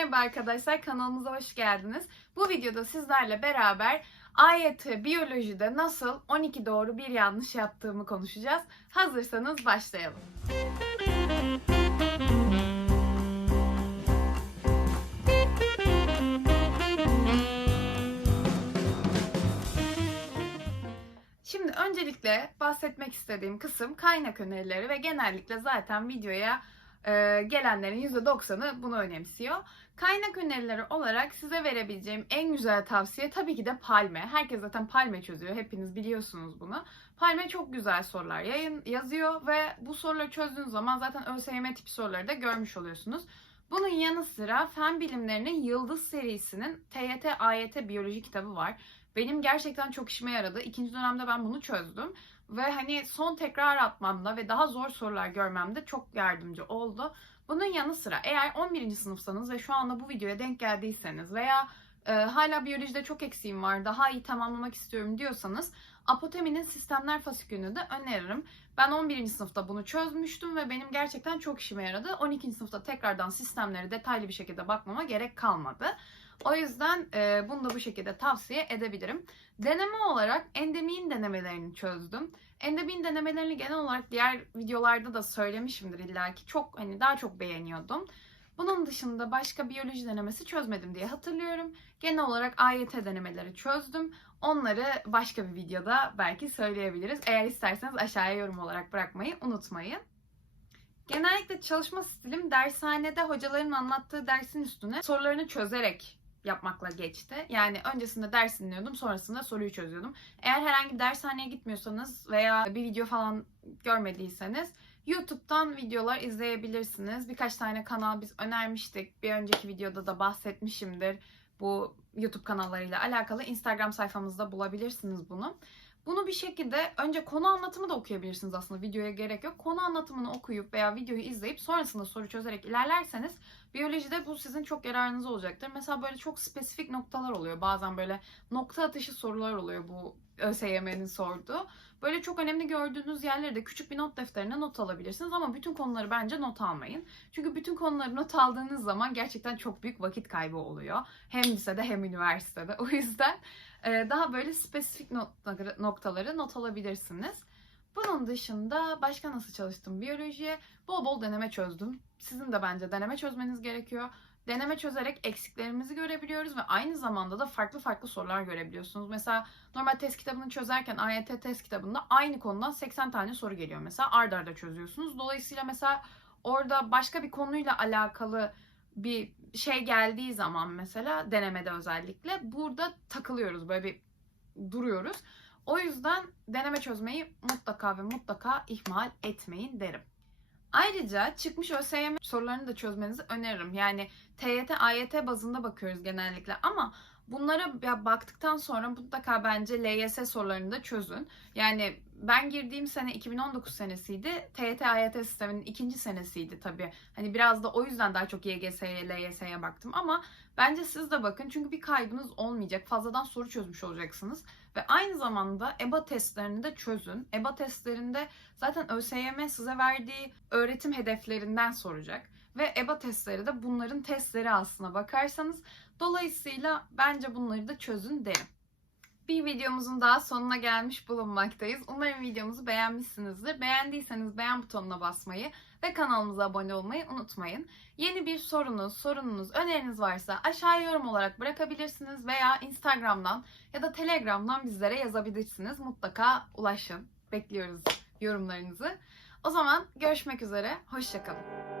Merhaba arkadaşlar kanalımıza hoş geldiniz. Bu videoda sizlerle beraber AYT biyolojide nasıl 12 doğru bir yanlış yaptığımı konuşacağız. Hazırsanız başlayalım. Şimdi öncelikle bahsetmek istediğim kısım kaynak önerileri ve genellikle zaten videoya e, gelenlerin %90'ı bunu önemsiyor. Kaynak önerileri olarak size verebileceğim en güzel tavsiye tabii ki de Palme. Herkes zaten Palme çözüyor. Hepiniz biliyorsunuz bunu. Palme çok güzel sorular yayın, yazıyor ve bu soruları çözdüğünüz zaman zaten ÖSYM tipi soruları da görmüş oluyorsunuz. Bunun yanı sıra Fen Bilimlerinin Yıldız serisinin TYT AYT biyoloji kitabı var. Benim gerçekten çok işime yaradı. İkinci dönemde ben bunu çözdüm. Ve hani son tekrar atmamda ve daha zor sorular görmemde çok yardımcı oldu. Bunun yanı sıra eğer 11. sınıfsanız ve şu anda bu videoya denk geldiyseniz veya e, hala biyolojide çok eksiğim var, daha iyi tamamlamak istiyorum diyorsanız Apotemi'nin sistemler fasikülünü de öneririm. Ben 11. sınıfta bunu çözmüştüm ve benim gerçekten çok işime yaradı. 12. sınıfta tekrardan sistemleri detaylı bir şekilde bakmama gerek kalmadı. O yüzden e, bunu da bu şekilde tavsiye edebilirim. Deneme olarak endemiğin denemelerini çözdüm. Endemiğin denemelerini genel olarak diğer videolarda da söylemişimdir illa ki. Çok hani daha çok beğeniyordum. Bunun dışında başka biyoloji denemesi çözmedim diye hatırlıyorum. Genel olarak AYT denemeleri çözdüm. Onları başka bir videoda belki söyleyebiliriz. Eğer isterseniz aşağıya yorum olarak bırakmayı unutmayın. Genellikle çalışma stilim dershanede hocaların anlattığı dersin üstüne sorularını çözerek yapmakla geçti. Yani öncesinde ders dinliyordum, sonrasında soruyu çözüyordum. Eğer herhangi bir dershaneye gitmiyorsanız veya bir video falan görmediyseniz YouTube'dan videolar izleyebilirsiniz. Birkaç tane kanal biz önermiştik. Bir önceki videoda da bahsetmişimdir. Bu YouTube kanallarıyla alakalı Instagram sayfamızda bulabilirsiniz bunu. Bunu bir şekilde önce konu anlatımı da okuyabilirsiniz aslında videoya gerek yok. Konu anlatımını okuyup veya videoyu izleyip sonrasında soru çözerek ilerlerseniz biyolojide bu sizin çok yararınız olacaktır. Mesela böyle çok spesifik noktalar oluyor. Bazen böyle nokta atışı sorular oluyor bu ÖSYM'nin sorduğu. Böyle çok önemli gördüğünüz yerleri de küçük bir not defterine not alabilirsiniz ama bütün konuları bence not almayın. Çünkü bütün konuları not aldığınız zaman gerçekten çok büyük vakit kaybı oluyor. Hem lisede hem üniversitede. O yüzden e, daha böyle spesifik noktaları, not alabilirsiniz. Bunun dışında başka nasıl çalıştım biyolojiye? Bol bol deneme çözdüm. Sizin de bence deneme çözmeniz gerekiyor. Deneme çözerek eksiklerimizi görebiliyoruz ve aynı zamanda da farklı farklı sorular görebiliyorsunuz. Mesela normal test kitabını çözerken AYT test kitabında aynı konudan 80 tane soru geliyor mesela ard arda çözüyorsunuz. Dolayısıyla mesela orada başka bir konuyla alakalı bir şey geldiği zaman mesela denemede özellikle burada takılıyoruz böyle bir duruyoruz. O yüzden deneme çözmeyi mutlaka ve mutlaka ihmal etmeyin derim. Ayrıca çıkmış ÖSYM sorularını da çözmenizi öneririm. Yani TYT, AYT bazında bakıyoruz genellikle ama bunlara baktıktan sonra mutlaka bence LYS sorularını da çözün. Yani ben girdiğim sene 2019 senesiydi. TYT, AYT sisteminin ikinci senesiydi tabii. Hani biraz da o yüzden daha çok YGS'ye, LYS'ye baktım ama bence siz de bakın çünkü bir kaybınız olmayacak. Fazladan soru çözmüş olacaksınız. Ve aynı zamanda EBA testlerini de çözün. EBA testlerinde zaten ÖSYM size verdiği öğretim hedeflerinden soracak. Ve EBA testleri de bunların testleri aslına bakarsanız. Dolayısıyla bence bunları da çözün derim. Bir videomuzun daha sonuna gelmiş bulunmaktayız. Umarım videomuzu beğenmişsinizdir. Beğendiyseniz beğen butonuna basmayı ve kanalımıza abone olmayı unutmayın. Yeni bir sorunuz, sorununuz, öneriniz varsa aşağıya yorum olarak bırakabilirsiniz veya Instagram'dan ya da Telegram'dan bizlere yazabilirsiniz. Mutlaka ulaşın. Bekliyoruz yorumlarınızı. O zaman görüşmek üzere. Hoşçakalın.